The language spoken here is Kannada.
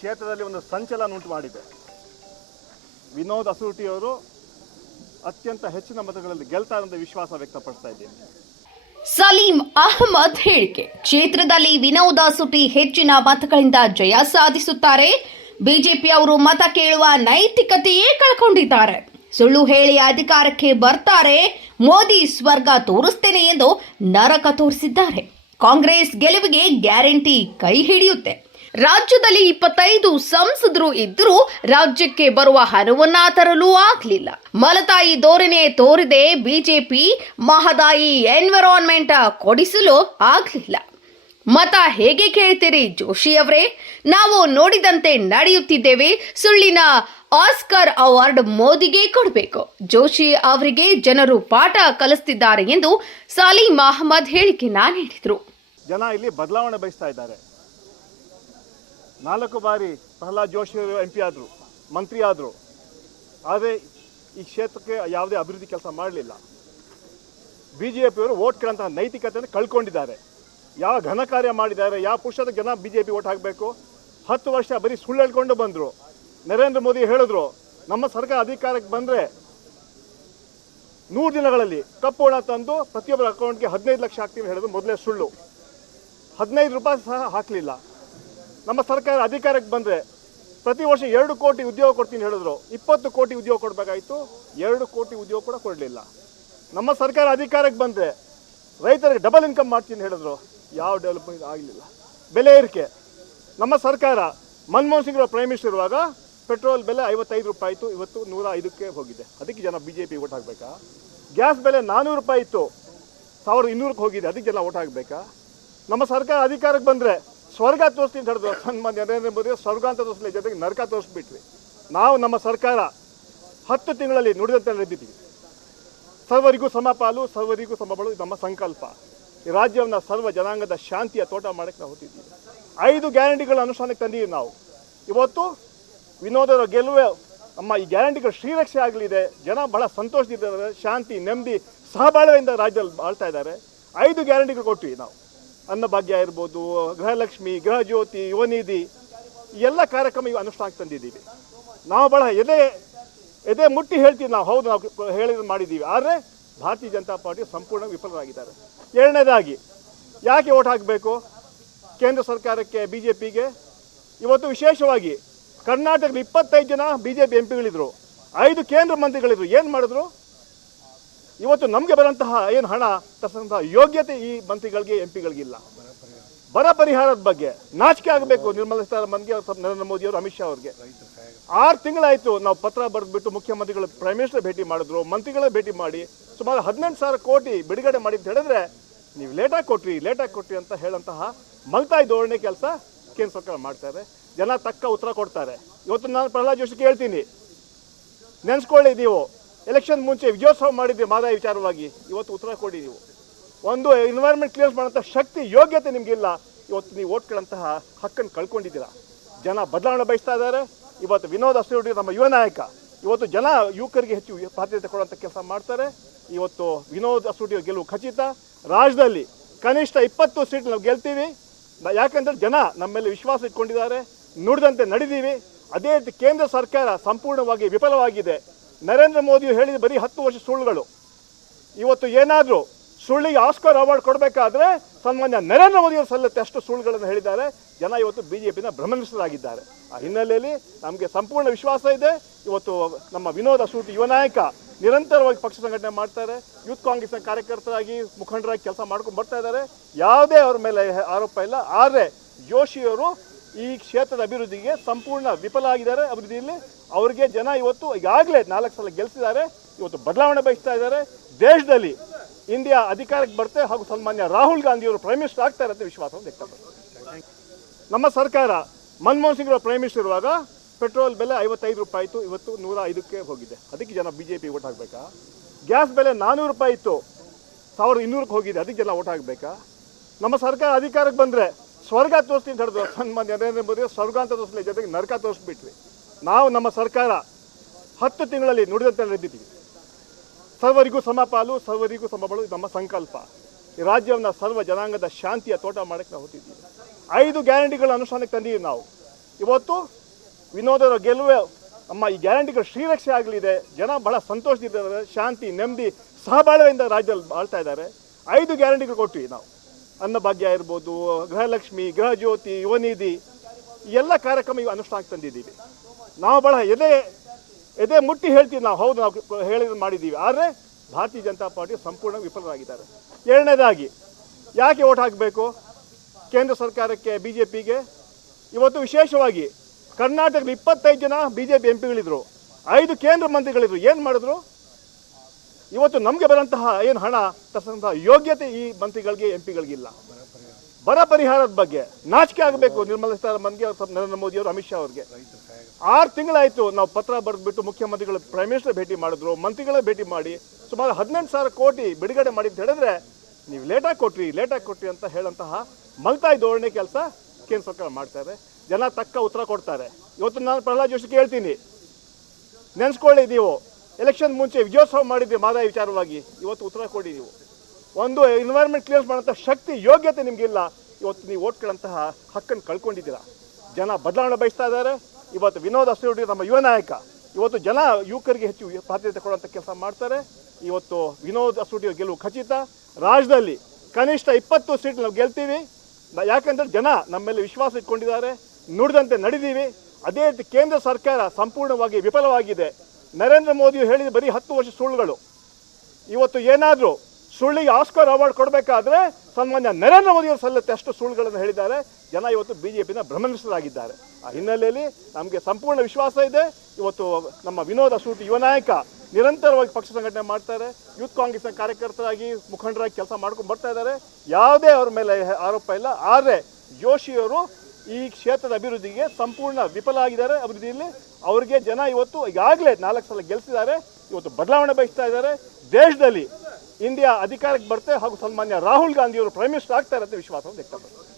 ಕ್ಷೇತ್ರದಲ್ಲಿ ಒಂದು ಸಂಚಲನ ಉಂಟು ಮಾಡಿದೆ ವಿನೋದ್ ಅಸೂಟಿಯವರು ಅತ್ಯಂತ ಹೆಚ್ಚಿನ ಮತಗಳಲ್ಲಿ ಗೆಲ್ತಾರೆ ಅಂತ ವಿಶ್ವಾಸ ವ್ಯಕ್ತಪಡಿಸ್ತಾ ಇದ್ದೀನಿ. ಸಲೀಂ ಅಹಮದ್ ಹೇಳಿಕೆ, ಕ್ಷೇತ್ರದಲ್ಲಿ ವಿನೋದ ಸುಟಿ ಹೆಚ್ಚಿನ ಮತಗಳಿಂದ ಜಯ ಸಾಧಿಸುತ್ತಾರೆ. ಬಿಜೆಪಿ ಅವರು ಮತ ಕೇಳುವ ನೈತಿಕತೆಯೇ ಕಳ್ಕೊಂಡಿದ್ದಾರೆ. ಸುಳ್ಳು ಹೇಳಿ ಅಧಿಕಾರಕ್ಕೆ ಬರ್ತಾರೆ. ಮೋದಿ ಸ್ವರ್ಗ ತೋರಿಸ್ತೇನೆ ಎಂದು ನರಕ ತೋರಿಸಿದ್ದಾರೆ. ಕಾಂಗ್ರೆಸ್ ಗೆಲುವಿಗೆ ಗ್ಯಾರಂಟಿ ಕೈ ಹಿಡಿಯುತ್ತೆ. ರಾಜ್ಯದಲ್ಲಿ ಇಪ್ಪತ್ತೈದು ಸಂಸದರು ಇದ್ದರೂ ರಾಜ್ಯಕ್ಕೆ ಬರುವ ಹಣವನ್ನ ತರಲು ಆಗ್ಲಿಲ್ಲ. ಮಲತಾಯಿ ಧೋರಣೆ ತೋರಿದೆ, ಬಿಜೆಪಿ ಮಹದಾಯಿ ಎನ್ವಿರಾನ್ಮೆಂಟ್ ಕೊಡಿಸಲು ಆಗ್ಲಿಲ್ಲ. ಮತ ಹೇಗೆ ಕೇಳ್ತೀರಿ ಜೋಶಿ ಅವರೇ? ನಾವು ನೋಡಿದಂತೆ ನಡೆಯುತ್ತಿದ್ದೇವೆ. ಸುಳ್ಳಿನ ಆಸ್ಕರ್ ಅವಾರ್ಡ್ ಮೋದಿಗೆ ಕೊಡಬೇಕು. ಜೋಶಿ ಅವರಿಗೆ ಜನರು ಪಾಠ ಕಲಿಸ್ತಿದ್ದಾರೆ ಎಂದು ಸಲೀಂ ಹೇಳಿಕೆ ನೀಡಿದರು ಜನ ಇಲ್ಲಿ ಬದಲಾವಣೆ ಬಯಸ್ತಾ ಇದ್ದಾರೆ. ನಾಲ್ಕು ಬಾರಿ ಪ್ರಹ್ಲಾದ್ ಜೋಶಿ ಅವರು ಎಂ ಪಿ ಆದರು, ಮಂತ್ರಿ ಆದರು. ಆದರೆ ಈ ಕ್ಷೇತ್ರಕ್ಕೆ ಯಾವುದೇ ಅಭಿವೃದ್ಧಿ ಕೆಲಸ ಮಾಡಲಿಲ್ಲ. ಬಿ ಜೆ ಪಿಯವರು ಓಟ್ ಕೇಳಂತಹ ನೈತಿಕತೆಯನ್ನು ಕಳ್ಕೊಂಡಿದ್ದಾರೆ. ಯಾವ ಘನ ಕಾರ್ಯ ಮಾಡಿದ್ದಾರೆ, ಯಾವ ಪುರುಷದ ಜನ ಬಿ ಜೆ ಪಿ ಓಟ್ ಹಾಕಬೇಕು? ಹತ್ತು ವರ್ಷ ಬರೀ ಸುಳ್ಳು ಹೇಳ್ಕೊಂಡು ಬಂದರು. ನರೇಂದ್ರ ಮೋದಿ ಹೇಳಿದ್ರು, ನಮ್ಮ ಸರ್ಕಾರ ಅಧಿಕಾರಕ್ಕೆ ಬಂದರೆ ನೂರು ದಿನಗಳಲ್ಲಿ ಕಪ್ಪು ಹಣ ತಂದು ಪ್ರತಿಯೊಬ್ಬರ ಅಕೌಂಟ್ಗೆ ಹದಿನೈದು ಲಕ್ಷ ಹಾಕ್ತೀವಿ ಹೇಳಿದ್ರು ಮೊದಲೇ ಸುಳ್ಳು. ಹದಿನೈದು ರೂಪಾಯಿ ಸಹ ಹಾಕಲಿಲ್ಲ. ನಮ್ಮ ಸರ್ಕಾರ ಅಧಿಕಾರಕ್ಕೆ ಬಂದರೆ ಪ್ರತಿ ವರ್ಷ ಎರಡು ಕೋಟಿ ಉದ್ಯೋಗ ಕೊಡ್ತೀನಿ ಹೇಳಿದ್ರು. ಇಪ್ಪತ್ತು ಕೋಟಿ ಉದ್ಯೋಗ ಕೊಡಬೇಕಾಯಿತು. ಎರಡು ಕೋಟಿ ಉದ್ಯೋಗ ಕೂಡ ಕೊಡಲಿಲ್ಲ. ನಮ್ಮ ಸರ್ಕಾರ ಅಧಿಕಾರಕ್ಕೆ ಬಂದರೆ ರೈತರಿಗೆ ಡಬಲ್ ಇನ್ಕಮ್ ಮಾಡ್ತೀನಿ ಹೇಳಿದ್ರು. ಯಾವ ಡೆವಲಪ್ಮೆಂಟ್ ಆಗಲಿಲ್ಲ. ಬೆಲೆ ಏರಿಕೆ. ನಮ್ಮ ಸರ್ಕಾರ ಮನಮೋಹನ್ ಸಿಂಗ್ ಪ್ರೈಮ್ ಮಿನಿಸ್ಟರ್ ಇರುವಾಗ ಪೆಟ್ರೋಲ್ ಬೆಲೆ ಐವತ್ತೈದು ರೂಪಾಯಿ ಇತ್ತು. ಇವತ್ತು ನೂರ ಐದಕ್ಕೆ ಹೋಗಿದೆ. ಅದಕ್ಕೆ ಜನ ಬಿ ಜೆ ಪಿ ಓಟ್ ಹಾಕಬೇಕಾ? ಗ್ಯಾಸ್ ಬೆಲೆ ನಾನ್ನೂರು ರೂಪಾಯಿ ಇತ್ತು. ಸಾವಿರದ ಇನ್ನೂರಕ್ಕೆ ಹೋಗಿದೆ. ಅದಕ್ಕೆ ಜನ ಓಟ್ ಹಾಕಬೇಕಾ? ನಮ್ಮ ಸರ್ಕಾರ ಅಧಿಕಾರಕ್ಕೆ ಬಂದರೆ ಸ್ವರ್ಗ ತೋರಿಸ್ತೀನಿ ಹೇಳಿದ್ರು. ಸನ್ಮಾನ್ಯ ನರೇಂದ್ರ ಮೋದಿ ಸ್ವರ್ಗ ಅಂತ ತೋರಿಸಲಿ ಜೊತೆಗೆ ನರಕ ತೋರಿಸ್ಬಿಟ್ವಿ. ನಾವು ನಮ್ಮ ಸರ್ಕಾರ ಹತ್ತು ತಿಂಗಳಲ್ಲಿ ನುಡಿದಂತೆ ನಡೆದಿದ್ದೀವಿ. ಸರ್ವರಿಗೂ ಸಮಪಾಲು ಸರ್ವರಿಗೂ ಸಮಬಳು ನಮ್ಮ ಸಂಕಲ್ಪ. ಈ ರಾಜ್ಯವನ್ನು ಸರ್ವ ಜನಾಂಗದ ಶಾಂತಿಯ ತೋಟ ಮಾಡೋಕ್ಕೆ ನಾವು ಹೊತ್ತಿದ್ದೀವಿ ಐದು ಗ್ಯಾರಂಟಿಗಳ ಅನುಷ್ಠಾನಕ್ಕೆ ತಂದಿದ್ದೀವಿ ನಾವು. ಇವತ್ತು ವಿನೋದರ ಗೆಲುವೆ, ನಮ್ಮ ಈ ಗ್ಯಾರಂಟಿಗಳು ಶ್ರೀರಕ್ಷೆ ಆಗಲಿದೆ. ಜನ ಬಹಳ ಸಂತೋಷದಿದ್ದಾರೆ ಶಾಂತಿ, ನೆಮ್ಮದಿ, ಸಹಬಾಳ್ವೆಯಿಂದ ರಾಜ್ಯದಲ್ಲಿ ಬಾಳ್ತಾ ಇದ್ದಾರೆ. ಐದು ಗ್ಯಾರಂಟಿಗಳು ಕೊಟ್ವಿ ನಾವು. ಅನ್ನಭಾಗ್ಯ ಇರ್ಬೋದು, ಗೃಹಲಕ್ಷ್ಮಿ, ಗೃಹಜ್ಯೋತಿ, ಯುವನಿಧಿ ಎಲ್ಲ ಕಾರ್ಯಕ್ರಮ ಇವು ಅನುಷ್ಠಾನಕ್ಕೆ ತಂದಿದ್ದೀವಿ. ನಾವು ಬಹಳ ಎದೆ ಎದೆ ಮುಟ್ಟಿ ಹೇಳ್ತೀವಿ ನಾವು, ಹೌದು ನಾವು ಹೇಳಿದ ಮಾಡಿದ್ದೀವಿ. ಆದರೆ ಭಾರತೀಯ ಜನತಾ ಪಾರ್ಟಿ ಸಂಪೂರ್ಣ ವಿಫಲರಾಗಿದ್ದಾರೆ. ಎರಡನೇದಾಗಿ, ಯಾಕೆ ಓಟ್ ಹಾಕಬೇಕು? ಕೇಂದ್ರ ಸರ್ಕಾರಕ್ಕೆ ಬಿ ಜೆ ಪಿಗೆ ಇವತ್ತು ವಿಶೇಷವಾಗಿ ಕರ್ನಾಟಕದ ಇಪ್ಪತ್ತೈದು ಜನ ಬಿ ಜೆ ಪಿ ಎಂ ಪಿಗಳಿದ್ರು ಐದು ಕೇಂದ್ರ ಮಂತ್ರಿಗಳಿದ್ರು. ಏನು ಮಾಡಿದ್ರು? ಇವತ್ತು ನಮಗೆ ಬರೋಂತಹ ಏನು ಹಣ ತಸಂತಹ ಯೋಗ್ಯತೆ ಈ ಮಂತ್ರಿಗಳಿಗೆ ಎಂ ಪಿಗಳಿಗಿಲ್ಲ ಬರ ಪರಿಹಾರದ ಬಗ್ಗೆ ನಾಚಿಕೆ ಆಗಬೇಕು. ನಿರ್ಮಲಾ ಸೀತಾರಾಮನ್ಗೆ ನರೇಂದ್ರ ಮೋದಿ ಅವರು ಅಮಿತ್ ಶಾ ಅವ್ರಿಗೆ. ಆರು ತಿಂಗಳಾಯಿತು ನಾವು ಪತ್ರ ಬರೆದ್ಬಿಟ್ಟು ಮುಖ್ಯಮಂತ್ರಿಗಳು ಪ್ರೈಮ್ ಮಿನಿಸ್ಟರ್ ಭೇಟಿ ಮಾಡಿದ್ರು. ಮಂತ್ರಿಗಳೇ ಭೇಟಿ ಮಾಡಿ ಸುಮಾರು ಹದಿನೆಂಟು ಸಾವಿರ ಕೋಟಿ ಬಿಡುಗಡೆ ಮಾಡಿ ಅಂತ ಹೇಳಿದ್ರೆ ನೀವು ಲೇಟಾಗಿ ಕೊಟ್ರಿ ಲೇಟಾಗಿ ಕೊಟ್ರಿ ಅಂತ ಹೇಳಂತಹ ಮಲ್ತಾಯಿ ಧೋರಣೆ ಕೆಲಸ ಕೇಂದ್ರ ಸರ್ಕಾರ ಮಾಡ್ತಾರೆ ಜನ ತಕ್ಕ ಉತ್ತರ ಕೊಡ್ತಾರೆ. ಇವತ್ತು ನಾನು ಪ್ರಹ್ಲಾದ್ ಜೋಶಿ ಕೇಳ್ತೀನಿ. ನೆನೆಸ್ಕೊಳ್ಳಿ ನೀವು. ಎಲೆಕ್ಷನ್ ಮುಂಚೆ ವಿಜಯೋತ್ಸವ ಮಾಡಿದ್ವಿ ಮಾದಾಯ ವಿಚಾರವಾಗಿ. ಇವತ್ತು ಉತ್ತರ ಕೊಡಿ ನೀವು. ಒಂದು ಎನ್ವೈರ್ಮೆಂಟ್ ಕ್ಲಿಯರ್ ಮಾಡೋಂಥ ಶಕ್ತಿ, ಯೋಗ್ಯತೆ ನಿಮಗಿಲ್ಲ. ಇವತ್ತು ನೀವು ಓಟ್ ಕೇಳಂತಹ ಹಕ್ಕನ್ನು ಕಳ್ಕೊಂಡಿದ್ದೀರಾ. ಜನ ಬದಲಾವಣೆ ಬಯಸ್ತಾ ಇದ್ದಾರೆ. ಇವತ್ತು ವಿನೋದ್ ಅಸ್ತಿ ನಮ್ಮ ಯುವ ನಾಯಕ. ಇವತ್ತು ಜನ ಯುವಕರಿಗೆ ಹೆಚ್ಚು ಪ್ರಾಧಾನ್ಯತೆ ಕೊಡುವಂಥ ಕೆಲಸ ಮಾಡ್ತಾರೆ. ಇವತ್ತು ವಿನೋದ್ ಅಸ್ತಿ ಗೆಲುವು ಖಚಿತ. ರಾಜ್ಯದಲ್ಲಿ ಕನಿಷ್ಠ ಇಪ್ಪತ್ತು ಸೀಟ್ ನಾವು ಗೆಲ್ತೀವಿ. ಯಾಕಂದ್ರೆ ಜನ ನಮ್ಮ ಮೇಲೆ ವಿಶ್ವಾಸ ಇಟ್ಕೊಂಡಿದ್ದಾರೆ. ನುಡಿದಂತೆ ನಡೆದೀವಿ ಅದೇ ರೀತಿ ಕೇಂದ್ರ ಸರ್ಕಾರ ಸಂಪೂರ್ಣವಾಗಿ ವಿಫಲವಾಗಿದೆ. ನರೇಂದ್ರ ಮೋದಿ ಹೇಳಿದ ಬರೀ ಹತ್ತು ವರ್ಷ ಸುಳ್ಳುಗಳು. ಇವತ್ತು ಏನಾದರೂ ಸುಳ್ಳಿಗೆ ಆಸ್ಕರ್ ಅವಾರ್ಡ್ ಕೊಡಬೇಕಾದ್ರೆ ಸನ್ಮಾನ್ಯ ನರೇಂದ್ರ ಮೋದಿಯವರು ಸಲ್ಲತ್ತೆ ಅಷ್ಟು ಸುಳ್ಳುಗಳನ್ನು ಹೇಳಿದ್ದಾರೆ. ಜನ ಇವತ್ತು ಬಿ ಜೆ ಪಿನ ಭ್ರಮಿಸಲಾಗಿದ್ದಾರೆ ಆ ಹಿನ್ನೆಲೆಯಲ್ಲಿ ನಮಗೆ ಸಂಪೂರ್ಣ ವಿಶ್ವಾಸ ಇದೆ. ಇವತ್ತು ನಮ್ಮ ವಿನೋದ ಸೂಟಿ ಯುವ ನಾಯಕ ನಿರಂತರವಾಗಿ ಪಕ್ಷ ಸಂಘಟನೆ ಮಾಡ್ತಾರೆ. ಯೂತ್ ಕಾಂಗ್ರೆಸ್ನ ಕಾರ್ಯಕರ್ತರಾಗಿ ಮುಖಂಡರಾಗಿ ಕೆಲಸ ಮಾಡ್ಕೊಂಡು ಬರ್ತಾ ಇದ್ದಾರೆ. ಯಾವುದೇ ಅವ್ರ ಮೇಲೆ ಆರೋಪ ಇಲ್ಲ. ಆದರೆ ಜೋಶಿಯವರು ಈ ಕ್ಷೇತ್ರದ ಅಭಿವೃದ್ಧಿಗೆ ಸಂಪೂರ್ಣ ವಿಫಲ ಆಗಿದ್ದಾರೆ. ಅಭಿವೃದ್ಧಿಯಲ್ಲಿ ಅವರಿಗೆ ಜನ ಇವತ್ತು ಈಗಾಗಲೇ ನಾಲ್ಕು ಸಲ ಗೆಲ್ಸಿದ್ದಾರೆ, ಇವತ್ತು ಬದಲಾವಣೆ ಬಯಸ್ತಾ ಇದ್ದಾರೆ. ದೇಶದಲ್ಲಿ ಇಂಡಿಯಾ ಅಧಿಕಾರಕ್ಕೆ ಬರುತ್ತೆ ಹಾಗೂ ಸನ್ಮಾನ್ಯ ರಾಹುಲ್ ಗಾಂಧಿ ಅವರು ಪ್ರೈಮ್ ಮಿನಿಸ್ಟರ್ ಆಗ್ತಾರೆ ಅಂತ ವಿಶ್ವಾಸವನ್ನು ವ್ಯಕ್ತಪಡಿಸ್ತಾರೆ. ನಮ್ಮ ಸರ್ಕಾರ ಮನಮೋಹನ್ ಸಿಂಗ್ ಅವರು ಪ್ರೈಮ್ ಮಿನಿಸ್ಟರ್ ಇರುವಾಗ ಪೆಟ್ರೋಲ್ ಬೆಲೆ ಐವತ್ತೈದು ರೂಪಾಯಿ ಇತ್ತು, ಇವತ್ತು ನೂರ ಐದಕ್ಕೆ ಹೋಗಿದೆ. ಅದಕ್ಕೆ ಜನ ಬಿ ಜೆ ಪಿ ಓಟ್ ಹಾಕಬೇಕಾ? ಗ್ಯಾಸ್ ಬೆಲೆ ನಾನ್ನೂರು ರೂಪಾಯಿ ಇತ್ತು, ಸಾವಿರದ ಇನ್ನೂರಕ್ಕೆ ಹೋಗಿದೆ, ಅದಕ್ಕೆ ಜನ ಓಟ್ ಹಾಕಬೇಕಾ? ನಮ್ಮ ಸರ್ಕಾರ ಅಧಿಕಾರಕ್ಕೆ ಬಂದರೆ ಸ್ವರ್ಗ ತೋರಿಸ್ತೀನಿ ಹೇಳಿದ್ರು ಸನ್ಮಾನ್ಯ ನರೇಂದ್ರ ಮೋದಿ ಸ್ವರ್ಗ ಅಂತ ತೋರಿಸಲಿ ಜೊತೆಗೆ ನರಕ ತೋರಿಸ್ಬಿಟ್ವಿ. ನಾವು ನಮ್ಮ ಸರ್ಕಾರ ಹತ್ತು ತಿಂಗಳಲ್ಲಿ ನುಡಿದಂತೆ ನಡೆದಿದ್ದೀವಿ. ಸರ್ವರಿಗೂ ಸಮಪಾಲು ಸರ್ವರಿಗೂ ಸಮಬಳು ನಮ್ಮ ಸಂಕಲ್ಪ. ಈ ರಾಜ್ಯವನ್ನು ಸರ್ವ ಜನಾಂಗದ ಶಾಂತಿಯ ತೋಟ ಮಾಡಕ್ಕೆ ನಾವು ಹೊತ್ತಿದ್ದೀವಿ ಐದು ಗ್ಯಾರಂಟಿಗಳ ಅನುಷ್ಠಾನಕ್ಕೆ ತಂದಿದ್ದೀವಿ ನಾವು. ಇವತ್ತು ವಿನೋದರ ಗೆಲುವೆ ನಮ್ಮ ಈ ಗ್ಯಾರಂಟಿಗಳು ಶ್ರೀರಕ್ಷೆ ಆಗಲಿದೆ. ಜನ ಬಹಳ ಸಂತೋಷದಿದ್ದಾರೆ ಶಾಂತಿ, ನೆಮ್ಮದಿ, ಸಹಬಾಳ್ವೆಯಿಂದ ರಾಜ್ಯದಲ್ಲಿ ಬಾಳ್ತಾ ಇದ್ದಾರೆ. ಐದು ಗ್ಯಾರಂಟಿಗಳು ಕೊಟ್ವಿ ನಾವು. ಅನ್ನಭಾಗ್ಯ ಇರ್ಬೋದು, ಗೃಹಲಕ್ಷ್ಮಿ ಗೃಹ ಜ್ಯೋತಿ ಯುವನಿಧಿ ಎಲ್ಲ ಕಾರ್ಯಕ್ರಮ ಈಗ ಅನುಷ್ಠಾನಕ್ಕೆ ತಂದಿದ್ದೀವಿ. ನಾವು ಬಹಳ ಎದೆ ಎದೆ ಮುಟ್ಟಿ ಹೇಳ್ತೀವಿ ನಾವು, ಹೌದು ನಾವು ಹೇಳಿದ ಮಾಡಿದ್ದೀವಿ. ಆದರೆ ಭಾರತೀಯ ಜನತಾ ಪಾರ್ಟಿ ಸಂಪೂರ್ಣ ವಿಫಲರಾಗಿದ್ದಾರೆ. ಎರಡನೇದಾಗಿ, ಯಾಕೆ ಓಟ್ ಹಾಕಬೇಕು? ಕೇಂದ್ರ ಸರ್ಕಾರಕ್ಕೆ ಬಿ ಜೆ ಪಿಗೆ ಇವತ್ತು ವಿಶೇಷವಾಗಿ ಕರ್ನಾಟಕದ ಇಪ್ಪತ್ತೈದು ಜನ ಬಿ ಜೆ ಪಿ ಎಂ ಪಿಗಳಿದ್ರು ಐದು ಕೇಂದ್ರ ಮಂತ್ರಿಗಳಿದ್ರು. ಏನು ಮಾಡಿದ್ರು? ಇವತ್ತು ನಮಗೆ ಬರೋಂತಹ ಏನು ಹಣ ತರಿಸಂತಹ ಯೋಗ್ಯತೆ ಈ ಮಂತ್ರಿಗಳಿಗೆ ಎಂ ಪಿಗಳಿಗಿಲ್ಲ ಬರ ಪರಿಹಾರದ ಬಗ್ಗೆ ನಾಚಿಕೆ ಆಗಬೇಕು. ನಿರ್ಮಲಾ ಸೀತಾರಾಮನ್ಗೆ ನರೇಂದ್ರ ಮೋದಿ ಅವರು ಅಮಿತ್ ಶಾ ಅವ್ರಿಗೆ. ಆರು ತಿಂಗಳಾಯಿತು ನಾವು ಪತ್ರ ಬರೆದ್ಬಿಟ್ಟು ಮುಖ್ಯಮಂತ್ರಿಗಳು ಪ್ರೈಮ್ ಮಿನಿಸ್ಟರ್ ಭೇಟಿ ಮಾಡಿದ್ರು, ಮಂತ್ರಿಗಳೇ ಭೇಟಿ ಮಾಡಿ, ಸುಮಾರು ಹದಿನೆಂಟು ಸಾವಿರ ಕೋಟಿ ಬಿಡುಗಡೆ ಮಾಡಿ ಅಂತ ಹೇಳಿದ್ರೆ ನೀವು ಲೇಟಾಗಿ ಕೊಟ್ರಿ ಲೇಟಾಗಿ ಕೊಟ್ರಿ ಅಂತ ಹೇಳಂತಹ ಮಲ್ತಾಯಿ ಧೋರಣೆ ಕೆಲಸ ಕೇಂದ್ರ ಸರ್ಕಾರ ಮಾಡ್ತಾರೆ ಜನ ತಕ್ಕ ಉತ್ತರ ಕೊಡ್ತಾರೆ. ಇವತ್ತು ನಾನು ಪ್ರಹ್ಲಾದ್ ಜೋಶಿ ಕೇಳ್ತೀನಿ ನೆನೆಸ್ಕೊಳ್ಳಿ ನೀವು. ಎಲೆಕ್ಷನ್ ಮುಂಚೆ ವಿಜಯೋತ್ಸವ ಮಾಡಿದ್ವಿ ಮಾದಾಯ ವಿಚಾರವಾಗಿ, ಇವತ್ತು ಉತ್ತರ ಕೊಡಿ ನೀವು. ಒಂದು ಎನ್ವೈರ್ಮೆಂಟ್ ಕ್ಲಿಯರ್ ಮಾಡೋಂಥ ಶಕ್ತಿ, ಯೋಗ್ಯತೆ ನಿಮಗಿಲ್ಲ. ಇವತ್ತು ನೀವು ಓಟ್ಗಳಂತಹ ಹಕ್ಕನ್ನು ಕಳ್ಕೊಂಡಿದ್ದೀರಾ. ಜನ ಬದಲಾವಣೆ ಬಯಸ್ತಾ ಇದ್ದಾರೆ. ಇವತ್ತು ವಿನೋದ್ ಅಸೂಡಿ ನಮ್ಮ ಯುವ ನಾಯಕ. ಇವತ್ತು ಜನ ಯುವಕರಿಗೆ ಹೆಚ್ಚು ಪ್ರಾಧಾನ್ಯತೆ ಕೊಡುವಂಥ ಕೆಲಸ ಮಾಡ್ತಾರೆ. ಇವತ್ತು ವಿನೋದ್ ಅಸೋಟಿಯ ಗೆಲುವು ಖಚಿತ. ರಾಜ್ಯದಲ್ಲಿ ಕನಿಷ್ಠ ಇಪ್ಪತ್ತು ಸೀಟ್ ನಾವು ಗೆಲ್ತೀವಿ. ಯಾಕಂದ್ರೆ ಜನ ನಮ್ಮ ಮೇಲೆ ವಿಶ್ವಾಸ ಇಟ್ಕೊಂಡಿದ್ದಾರೆ. ನುಡಿದಂತೆ ನಡೆದೀವಿ ಅದೇ ರೀತಿ ಕೇಂದ್ರ ಸರ್ಕಾರ ಸಂಪೂರ್ಣವಾಗಿ ವಿಫಲವಾಗಿದೆ. ನರೇಂದ್ರ ಮೋದಿ ಹೇಳಿದ ಬರೀ ಹತ್ತು ವರ್ಷ ಸುಳ್ಳುಗಳು. ಇವತ್ತು ಏನಾದರೂ ಸುಳ್ಳಿಗೆ ಆಸ್ಕರ್ ಅವಾರ್ಡ್ ಕೊಡಬೇಕಾದ್ರೆ ಸನ್ಮಾನ್ಯ ನರೇಂದ್ರ ಮೋದಿಯವರು ಸಲ್ಲತ್ತೆ ಅಷ್ಟು ಸುಳ್ಳುಗಳನ್ನು ಹೇಳಿದ್ದಾರೆ. ಜನ ಇವತ್ತು ಬಿ ಜೆ ಪಿನ ಆ ಹಿನ್ನೆಲೆಯಲ್ಲಿ ನಮಗೆ ಸಂಪೂರ್ಣ ವಿಶ್ವಾಸ ಇದೆ. ಇವತ್ತು ನಮ್ಮ ವಿನೋದ ಸೂಟಿ ಯುವ ನಾಯಕ ನಿರಂತರವಾಗಿ ಪಕ್ಷ ಸಂಘಟನೆ ಮಾಡ್ತಾರೆ. ಯೂತ್ ಕಾಂಗ್ರೆಸ್ನ ಕಾರ್ಯಕರ್ತರಾಗಿ ಮುಖಂಡರಾಗಿ ಕೆಲಸ ಮಾಡ್ಕೊಂಡು ಬರ್ತಾ ಇದ್ದಾರೆ. ಯಾವುದೇ ಅವ್ರ ಮೇಲೆ ಆರೋಪ ಇಲ್ಲ. ಆದರೆ ಜೋಶಿಯವರು ಈ ಕ್ಷೇತ್ರದ ಅಭಿವೃದ್ಧಿಗೆ ಸಂಪೂರ್ಣ ವಿಫಲ ಆಗಿದ್ದಾರೆ. ಅಭಿವೃದ್ಧಿಯಲ್ಲಿ ಅವರಿಗೆ ಜನ ಇವತ್ತು ಈಗಾಗಲೇ ನಾಲ್ಕು ಸಲ ಗೆಲ್ಲಿಸಿದ್ದಾರೆ ಇವತ್ತು ಬದಲಾವಣೆ ಬಯಸ್ತಾ ಇದ್ದಾರೆ. ದೇಶದಲ್ಲಿ ಇಂಡಿಯಾ ಅಧಿಕಾರಕ್ಕೆ ಬರುತ್ತೆ ಹಾಗೂ ಸನ್ಮಾನ್ಯ ರಾಹುಲ್ ಗಾಂಧಿ ಅವರು ಪ್ರೈಮ್ ಮಿನಿಸ್ಟರ್ ಆಗ್ತಾರೆ ಅಂತ ವಿಶ್ವಾಸವನ್ನು ವ್ಯಕ್ತಪಡಿಸ್ತಾರೆ.